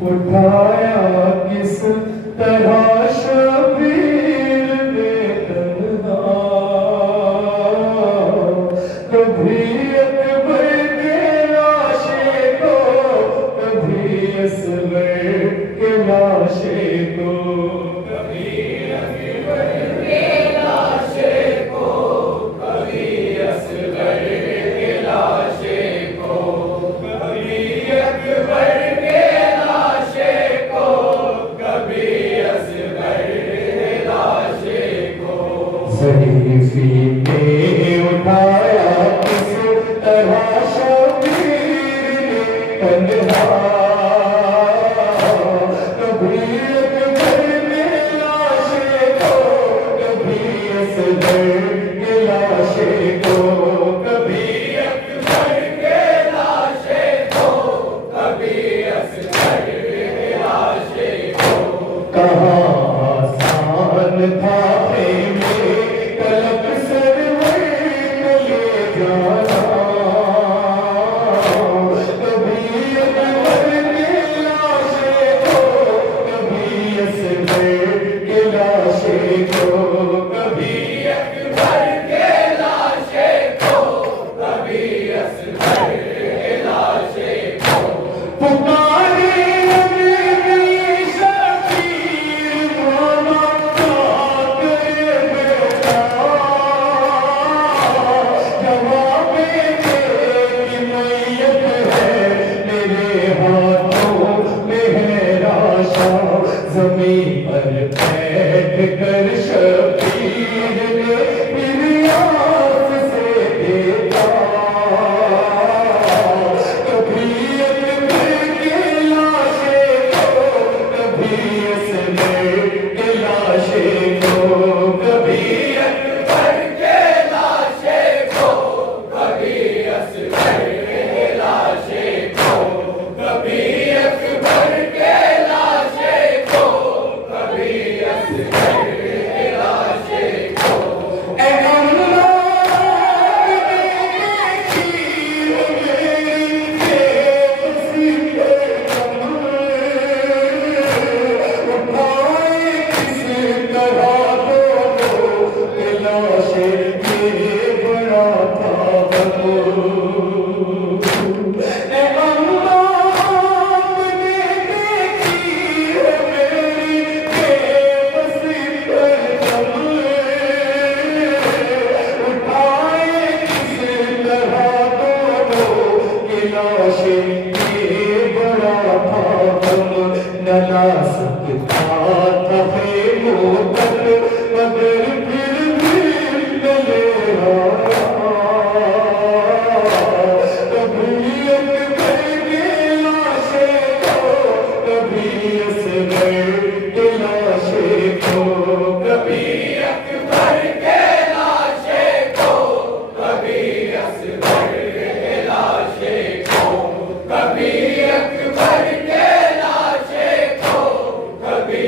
उठाया किस तरह शबीर ने तन्हा, कभी अकबर के लाशे को, कभी असगर के लाशे को, कभी अकबर के लाशे को, कभी असगर के लाशे को, कभी अकबर ज़रीफ़ी ने उठाया किस तरह शबीर ने तन्हा, कभी अकबर के लाशे को, कभी असगर के लाशे को, कभी अकबर के लाशे को, कभी असगर के लाशे को। कहाँ आसान था ज़मीन पर बैठ कर शबीर ने फिर आँख से देखा, कभी अकबर के लाशे को, कभी असगर के लाशे को, कभी अकबर के लाशे को, कभी असगर के लाशे को, कभी अकबर के ना सकता था मोहब्बत मगर फिर भी गले आया, कभी अकबर के लाशे को, कभी असगर के लाशे को, कभी अकबर के लाशे को, कभी असगर के लाशे को, कभी अकबर के लाशे को, कभी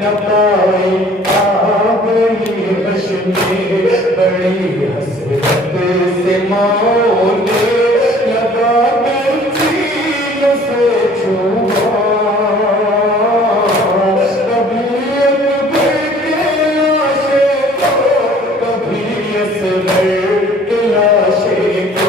न पाई आ गई हश में, बड़ी हसरत से माओ ने लगा कर सीनों से छुआ। कभी अकबर के लाशे को, कभी असगर के लाशे को,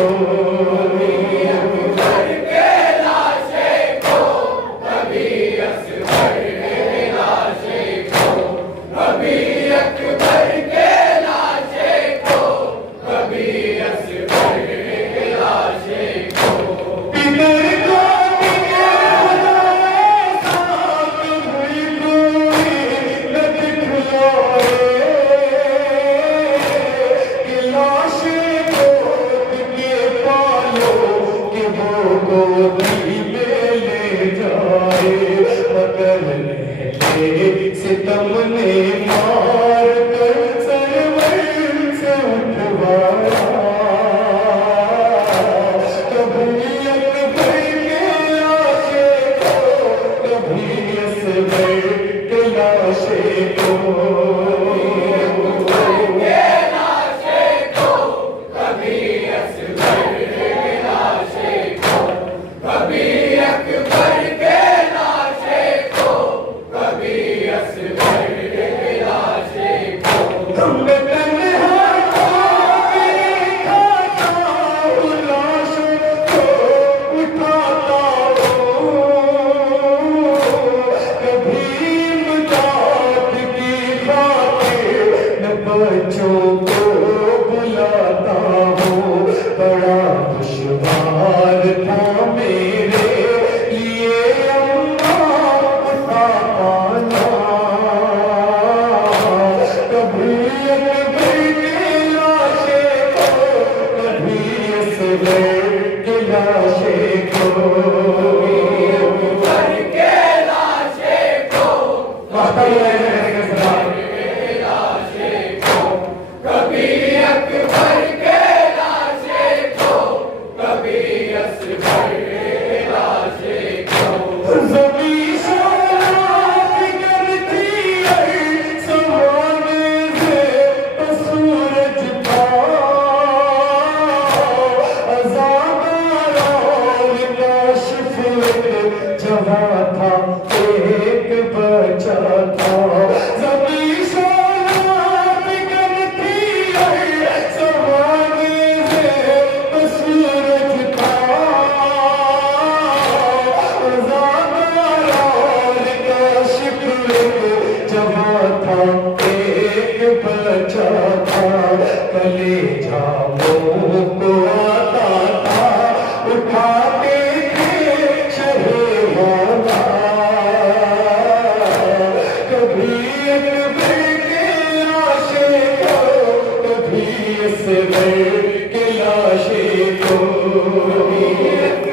सितम ने मार कर सरवर से उठवाया। कभी अकबर के लाशे को, कभी असगर के लाशे को, बच्चों को बुलाता हूँ, बड़ा दुश्वार था मेरे लिए अम्मा का पाना। कभी अकबर के लाशे को, कभी असगर के लाशे को, जहाँ था एक बच्चा था, ज़मीं शराब करती है, ज़माने से सूरज था, ज़ामरार का शिकवे जहाँ था एक बच्चा था, कलेजा मुँह को आता था, उठाते के लाशे को।